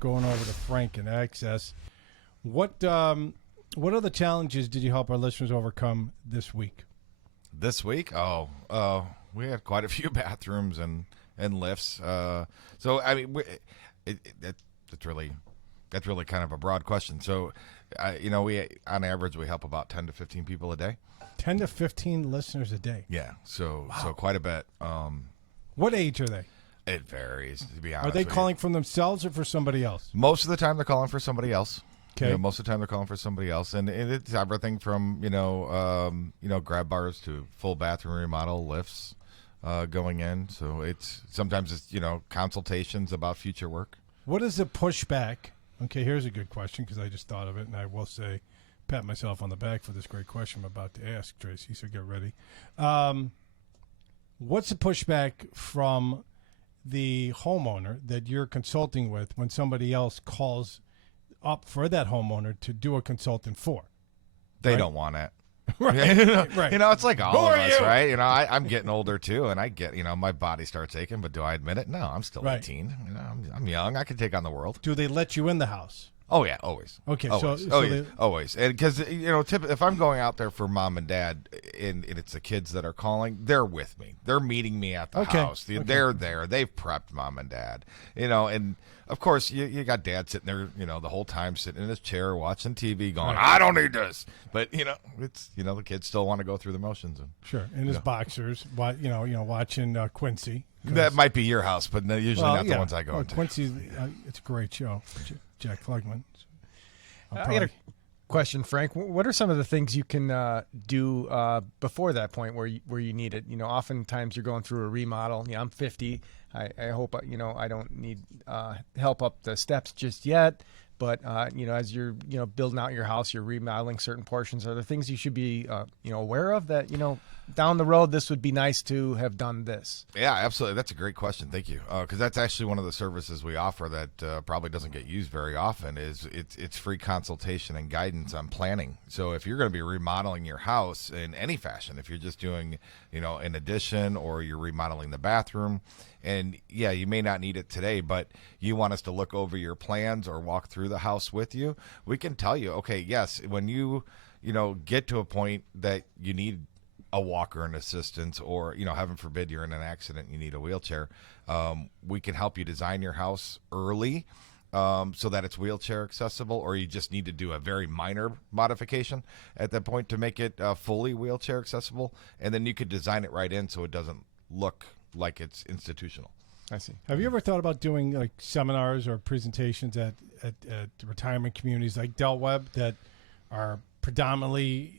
going over to Frank and Access. What other challenges did you help our listeners overcome this week? This week? We had quite a few bathrooms and lifts. So I mean, that's really kind of a broad question. So, we on average we help about 10 to 15 people a day. 10 to 15 listeners a day. Yeah. So quite a bit. What age are they? It varies, to be honest. Are they with calling from themselves or for somebody else? Most of the time they're calling for somebody else. Okay. Most of the time they're calling for somebody else, and it's everything from grab bars to full bathroom remodel, lifts going in. So sometimes it's consultations about future work. What is the pushback? Okay, here's a good question because I just thought of it, and I will say, pat myself on the back for this great question I'm about to ask, Tracy. So get ready. What's the pushback from the homeowner that you're consulting with when somebody else calls up for that homeowner to do a consultant for? They don't want it. Right. Right. It's like all of us, you? right? I'm getting older too, and I get, my body starts aching, but do I admit it? No, I'm still Right. 18. I'm young. I can take on the world. Do they let you in the house? Oh yeah, always. Okay, always. Always. And because if I'm going out there for mom and dad, and it's the kids that are calling, they're with me. They're meeting me at the house. They're there. They've prepped mom and dad. And of course you got dad sitting there, the whole time sitting in his chair watching TV, going, I don't need this. But it's the kids still want to go through the motions. And sure, in his boxers, watching Quincy. That might be your house, but usually not the ones I go to. Quincy, it's a great show. Jack Klugman. I got a question, Frank. What are some of the things you can do before that point where you need it? Oftentimes you're going through a remodel. I'm 50. I hope I don't need help up the steps just yet. But as you're building out your house, you're remodeling certain portions. Are there things you should be aware of that down the road this would be nice to have done this? Yeah, absolutely. That's a great question. Thank you. Because that's actually one of the services we offer that probably doesn't get used very often. Is it's free consultation and guidance on planning. So if you're going to be remodeling your house in any fashion, if you're just doing an addition or you're remodeling the bathroom. And yeah, you may not need it today, but you want us to look over your plans or walk through the house with you. We can tell you, okay, yes, when you get to a point that you need a walker and assistance, or heaven forbid you're in an accident and you need a wheelchair, we can help you design your house early so that it's wheelchair accessible, or you just need to do a very minor modification at that point to make it fully wheelchair accessible, and then you could design it right in so it doesn't look like it's institutional. I see. Have you ever thought about doing like seminars or presentations at retirement communities like Del Webb that are predominantly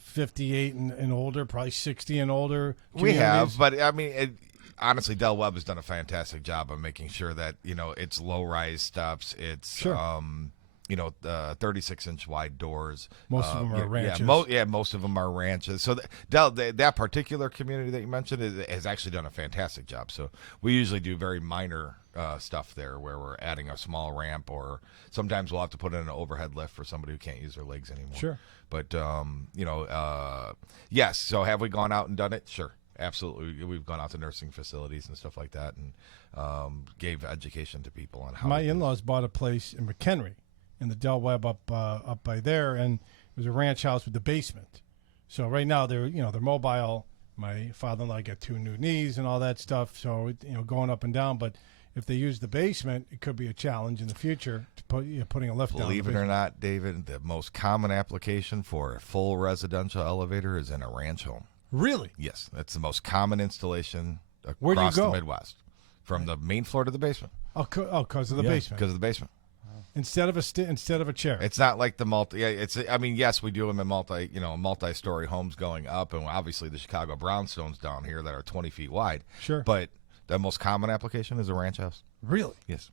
58 and older, probably 60 and older? We have, but I mean, honestly, Del Webb has done a fantastic job of making sure that it's low-rise steps. It's sure. 36-inch wide doors. Most of them are ranches. Most of them are ranches. So that particular community that you mentioned has actually done a fantastic job. So we usually do very minor stuff there where we're adding a small ramp, or sometimes we'll have to put in an overhead lift for somebody who can't use their legs anymore. Sure. But, yes. So have we gone out and done it? Sure. Absolutely. We've gone out to nursing facilities and stuff like that and gave education to people on how. My in-laws bought a place in McHenry, in the Del Webb up by there, and it was a ranch house with the basement. So right now they're mobile. My father-in-law got 2 new knees and all that stuff, so going up and down. But if they use the basement, it could be a challenge in the future to putting a lift down. Believe it or not, David, the most common application for a full residential elevator is in a ranch home. Really? Yes, that's the most common installation Where do you across go? the Midwest, from the main floor to the basement. Because of the basement. Because of the basement. Instead of a chair. It's not like the multi. Yeah, yes, we do them in multi-story homes going up, and obviously the Chicago brownstones down here that are 20 feet wide. Sure. But the most common application is a ranch house. Really? Yes.